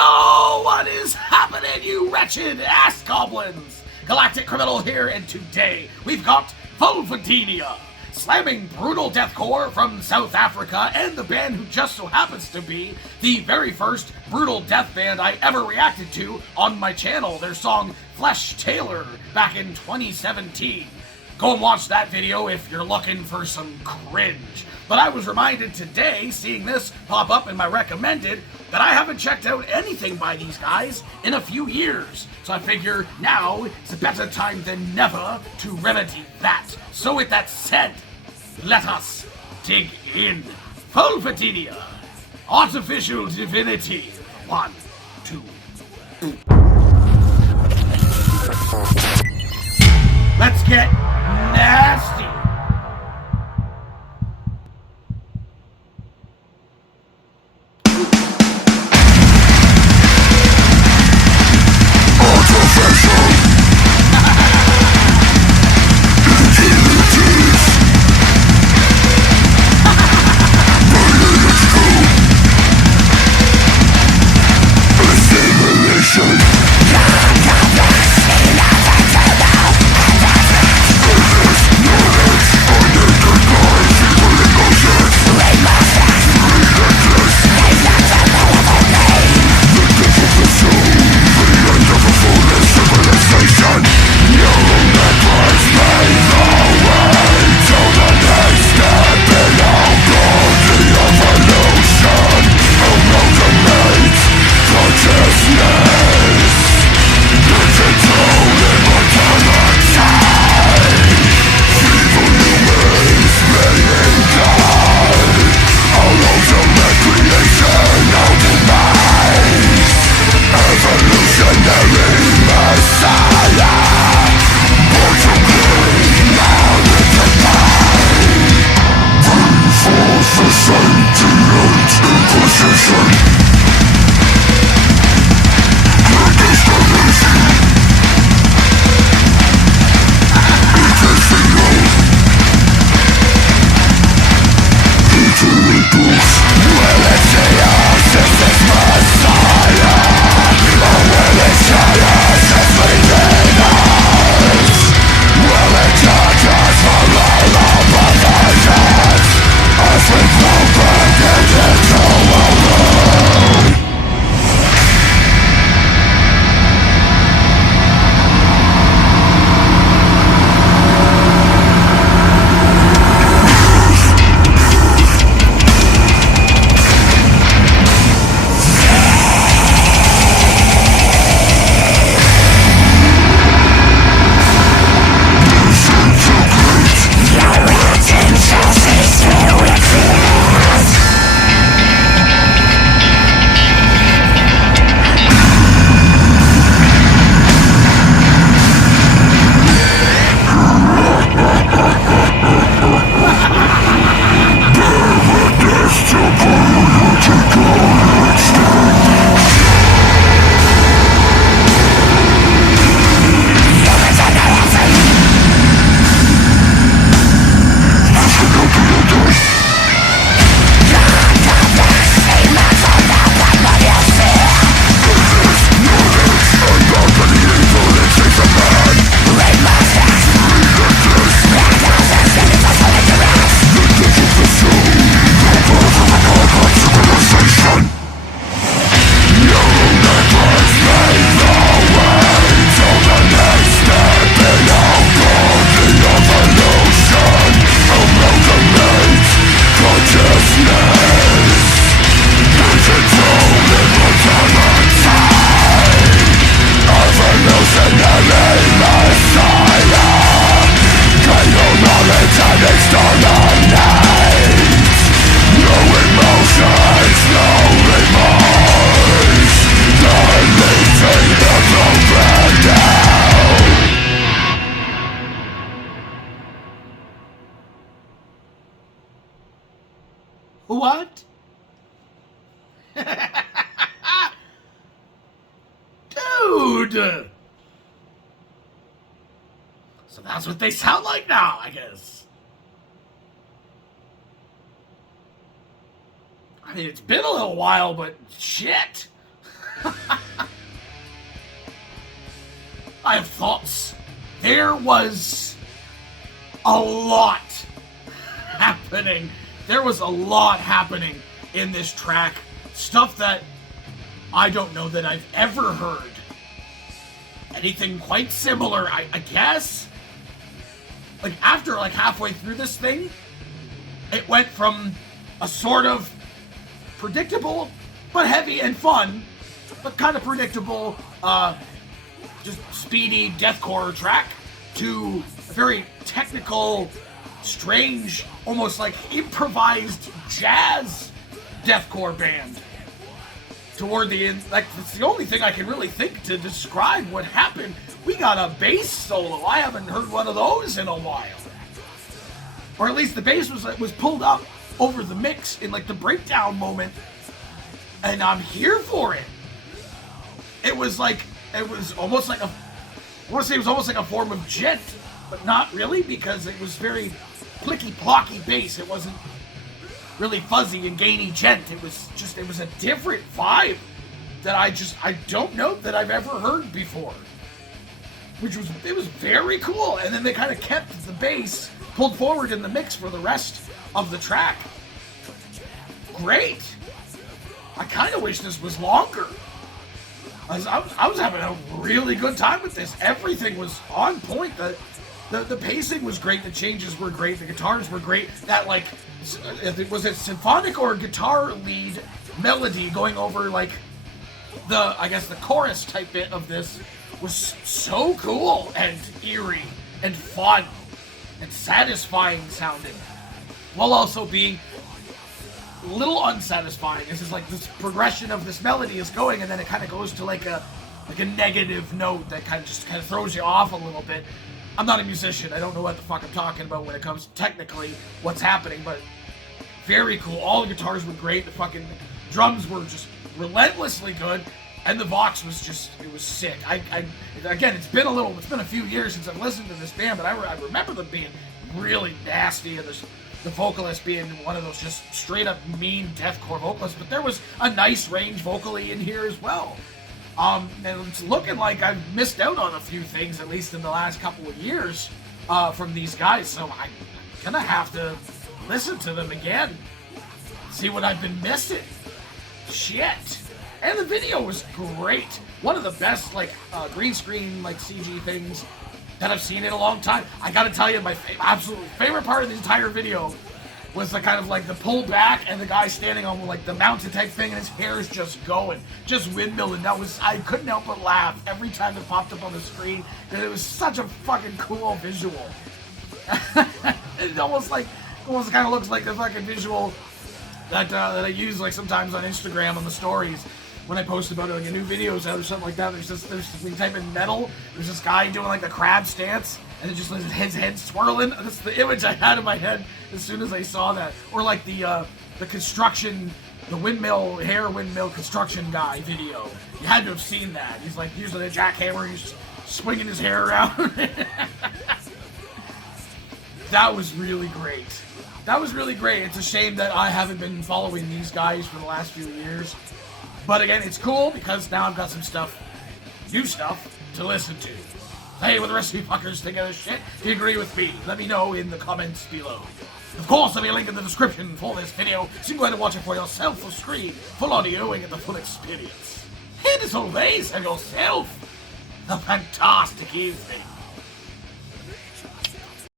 Yo, what is happening, you wretched ass goblins? Galactic Criminal here, and today we've got Vulvodynia, slamming brutal deathcore from South Africa, and the band who just so happens to be the very first brutal death band I ever reacted to on my channel, their song Flesh Taylor, back in 2017. Go and watch that video if you're looking for some cringe. But I was reminded today, seeing this pop up in my recommended, that I haven't checked out anything by these guys in a few years. So I figure now is a better time than never to remedy that. So with that said, let us dig in. Vulvodynia, Artificial Divinity. 1, 2. Let's get nasty. What? Dude! So that's what they sound like now, I guess. I mean, it's been a little while, but shit. I have thoughts. There was a lot happening. There was a lot happening in this track. Stuff that I don't know that I've ever heard. Anything quite similar, I guess. Like, after, like, halfway through this thing, it went from a sort of predictable, but heavy and fun, but kind of predictable, just speedy deathcore track, to a very technical, strange, almost like improvised jazz deathcore band. Toward the end, like, it's the only thing I can really think to describe what happened. We got a bass solo. I haven't heard one of those in a while. Or at least the bass was pulled up over the mix in, like, the breakdown moment, and I'm here for it. It was almost like I want to say it was almost like a form of gent, but not really, because it was very plicky-plocky bass. It wasn't really fuzzy and gainy gent. It was a different vibe that I don't know that I've ever heard before. It was very cool. And then they kind of kept the bass pulled forward in the mix for the rest of the track. Great. I kind of wish this was longer. I was having a really good time with this. Everything was on point. The pacing was great. The changes were great. The guitars were great. That, like, was it symphonic or guitar lead melody going over, like, the chorus type bit of this was so cool and eerie and fun and satisfying sounding, while also being a little unsatisfying. This is like this progression of this melody is going, and then it kind of goes to like a negative note that kind of throws you off a little bit. I'm not a musician. I don't know what the fuck I'm talking about when it comes to technically what's happening, but very cool. All the guitars were great. The fucking drums were just relentlessly good, and the Vox was it was sick. Again, it's been a few years since I've listened to this band, but I remember them being really nasty, and the vocalist being one of those just straight up mean deathcore vocalists, but there was a nice range vocally in here as well. And it's looking like I've missed out on a few things, at least in the last couple of years, from these guys, so I'm gonna have to listen to them again, see what I've been missing. Shit. And the video was great. One of the best, like, green screen, like, CG things that I've seen in a long time. I gotta tell you, my absolute favorite part of the entire video was the kind of, like, the pull back and the guy standing on, like, the mountain type thing, and his hair is just going, just windmilling. I couldn't help but laugh every time it popped up on the screen, and it was such a fucking cool visual. It almost kind of looks like the fucking visual that I use, like, sometimes on Instagram on the stories when I post about, like, a new videos out or something like that. When you type in metal, there's this guy doing, like, the crab stance, and it just like his head swirling. That's the image I had in my head as soon as I saw that. Or like the construction, the windmill construction guy video. You had to have seen that. He's like using a jackhammer, he's swinging his hair around. That was really great. It's a shame that I haven't been following these guys for the last few years. But again, it's cool because now I've got some new stuff to listen to. Hey, what the rest of you fuckers think of this shit? Do you agree with me? Let me know in the comments below. Of course, there'll be a link in the description for this video, so you can go ahead and watch it for yourself full screen, full audio, and get the full experience. And as always, have yourself a fantastic evening.